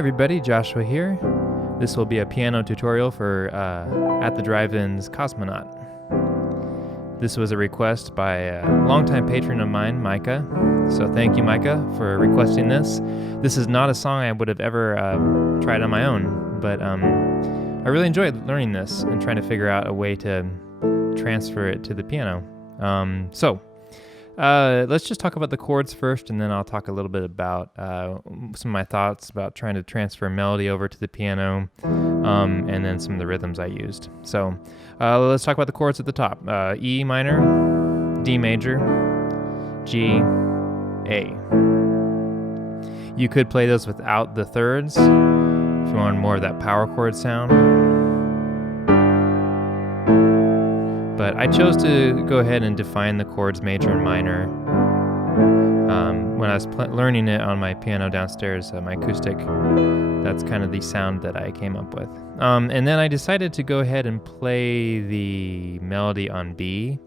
everybody, Joshua here. This will be a piano tutorial for At the Drive-In's Cosmonaut. This was a request by a longtime patron of mine, Micah. So thank you, Micah, for requesting this. This is not a song I would have ever tried on my own, but I really enjoyed learning this and trying to figure out a way to transfer it to the piano. Let's just talk about the chords first, and then I'll talk a little bit about some of my thoughts about trying to transfer melody over to the piano, and then some of the rhythms I used. So let's talk about the chords at the top. E minor, D major, G, A. You could play those without the thirds if you want more of that power chord sound. But I chose to go ahead and define the chords major and minor. When I was learning it on my piano downstairs, my acoustic, that's kind of the sound that I came up with. And then I decided to go ahead and play the melody on B.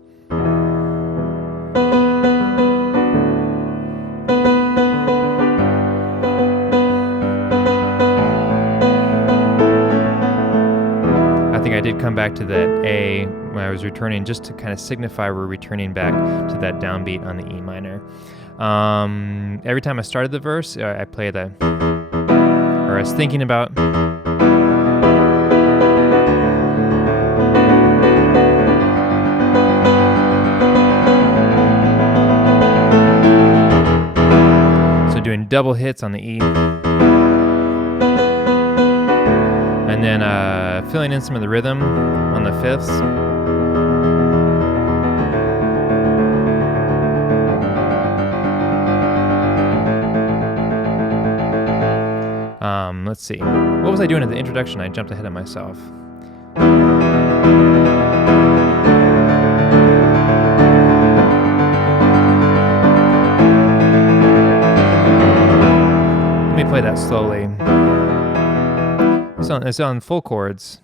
I think I did come back to that A when I was returning, just to kind of signify we're returning back to that downbeat on the E minor. Every time I started the verse, I play the, or I was thinking about. So doing double hits on the E. And then filling in some of the rhythm on the fifths. Let's see. What was I doing at the introduction? I jumped ahead of myself. Let me play that slowly. It's on full chords.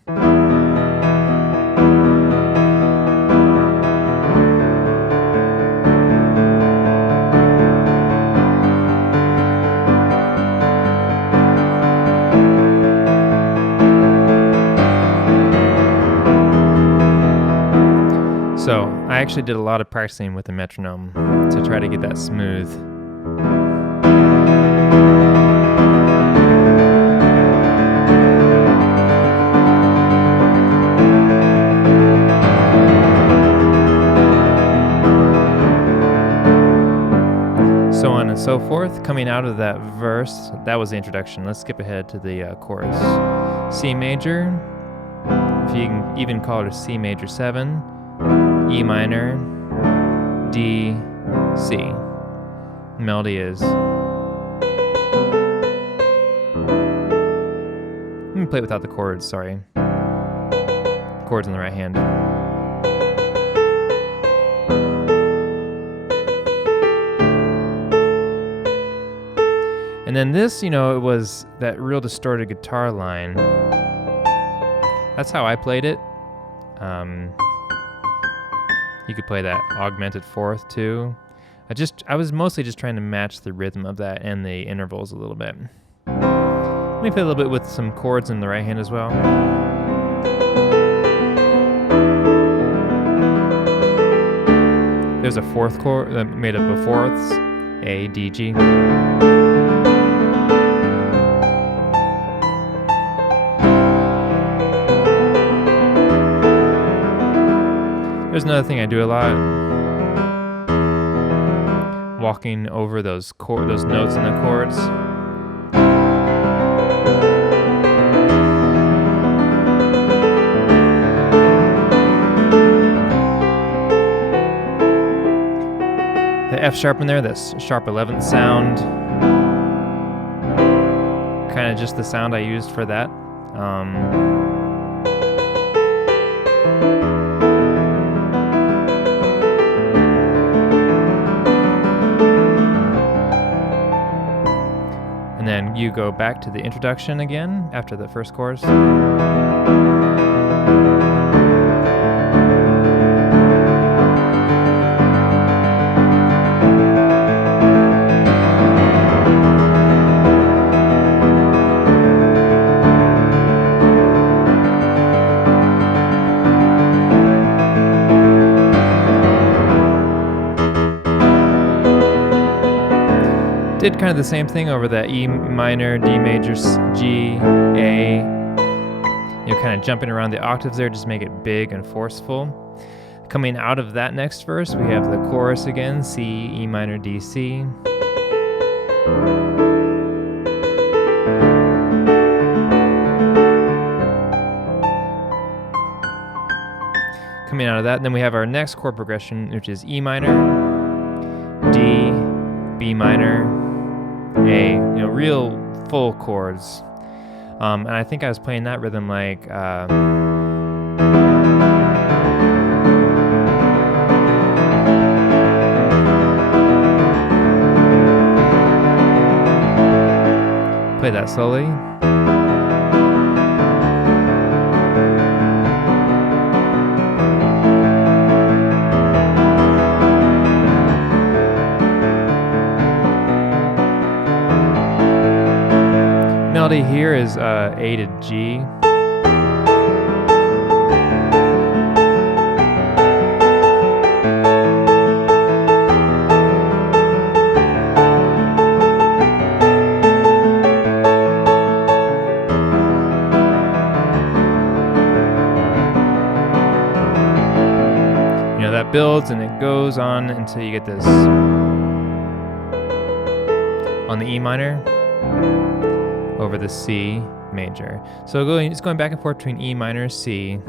So I actually did a lot of practicing with the metronome to try to get that smooth. So on and so forth. Coming out of that verse, that was the introduction. Let's skip ahead to the chorus. C major, if you can even call it a C major 7, E minor, D, C. The melody is. Let me play it without the chords, sorry. Chords on the right hand. And then this, it was that real distorted guitar line. That's how I played it. You could play that augmented fourth too. I was mostly just trying to match the rhythm of that and the intervals a little bit. Let me play a little bit with some chords in the right hand as well. There's a fourth chord made up of fourths, A, D, G. There's another thing I do a lot. Walking over those notes in the chords. The F sharp in there, this sharp 11th sound. Kind of just the sound I used for that. And then you go back to the introduction again after the first chorus. kind of the same thing over that E minor, D major, G, A. You know, kind of jumping around the octaves there, just make it big and forceful. Coming out of that next verse, we have the chorus again, C, E minor, D, C. Coming out of that, then we have our next chord progression, which is E minor, D, B minor, A. You know, real full chords. And I think I was playing that rhythm like. Play that slowly. Melody here is A to G. That builds and it goes on until you get this on the E minor over the C major. So it's going back and forth between E minor and C.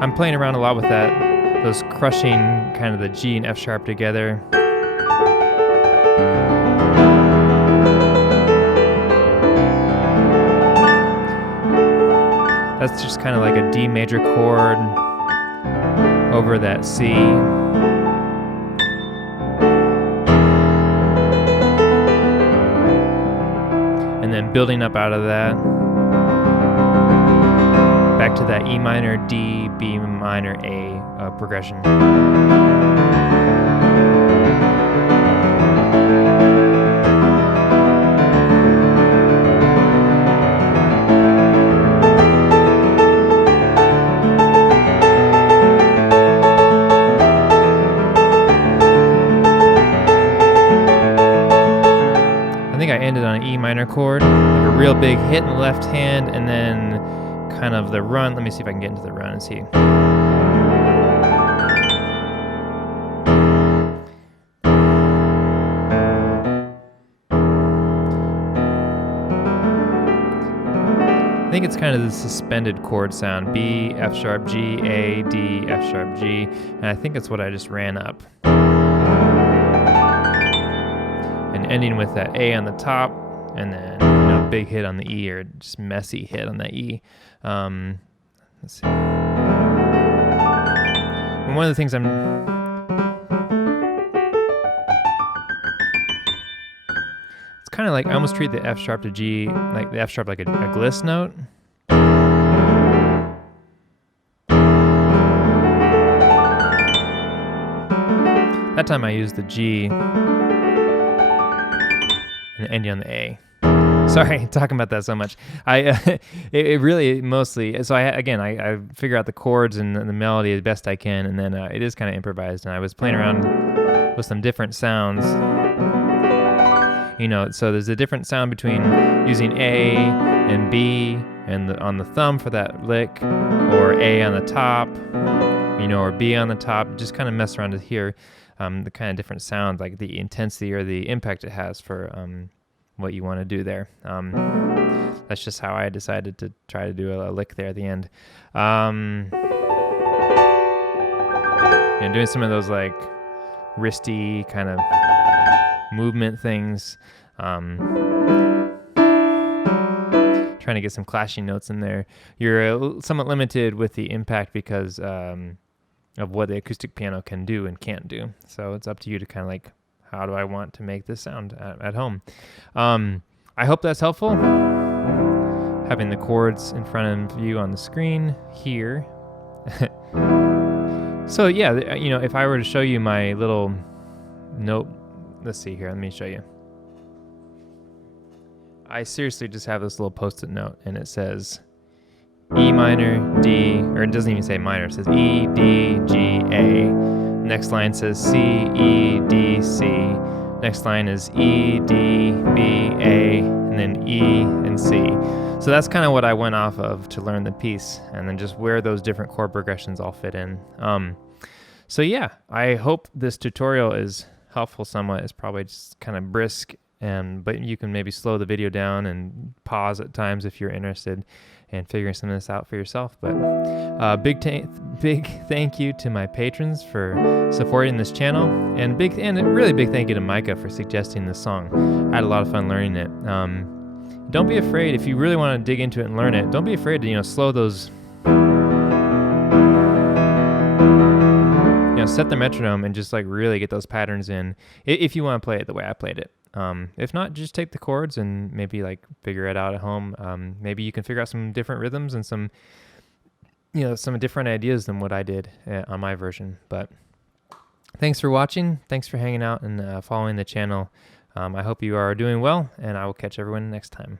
I'm playing around a lot with that, those crushing kind of the G and F sharp together. That's just kind of like a D major chord over that C. And then building up out of that, back to that E minor, D, B minor, A progression. I ended on an E minor chord, like a real big hit in the left hand, and then kind of the run. Let me see if I can get into the run and see. I think it's kind of the suspended chord sound. B, F sharp, G, A, D, F sharp, G, and I think it's what I just ran up. Ending with that A on the top, and then big hit on the E, or just messy hit on that E. Let's see. And one of the things it's kind of like I almost treat the F sharp to G, like the F sharp like a gliss note. That time I used the G. And ending on the A. Sorry, talking about that so much. It really mostly. So I figure out the chords and the melody as best I can, and then it is kind of improvised. And I was playing around with some different sounds. So there's a different sound between using A and B and on the thumb for that lick, or A on the top, or B on the top. Just kind of mess around with here. The kind of different sound, like the intensity or the impact it has for what you want to do there. That's just how I decided to try to do a lick there at the end. Doing some of those like wristy kind of movement things. Trying to get some clashing notes in there. You're somewhat limited with the impact because of what the acoustic piano can do and can't do. So it's up to you to kind of like, how do I want to make this sound at home? I hope that's helpful. Having the chords in front of you on the screen here. So yeah, if I were to show you my little note, let's see here, let me show you. I seriously just have this little post-it note, and it says E minor, D, or it doesn't even say minor, it says E, D, G, A. Next line says C, E, D, C. Next line is E, D, B, A, and then E and C. So that's kind of what I went off of to learn the piece, and then just where those different chord progressions all fit in. So yeah, I hope this tutorial is helpful somewhat. It's probably just kind of brisk, but you can maybe slow the video down and pause at times if you're interested in figuring some of this out for yourself. But big thank you to my patrons for supporting this channel, and a really big thank you to Micah for suggesting this song. I had a lot of fun learning it. Don't be afraid if you really want to dig into it and learn it. Don't be afraid to slow those. Set the metronome and just like really get those patterns in if you want to play it the way I played it. If not, just take the chords and maybe like figure it out at home. Maybe you can figure out some different rhythms and some different ideas than what I did on my version. But thanks for watching. Thanks for hanging out and following the channel. I hope you are doing well, and I will catch everyone next time.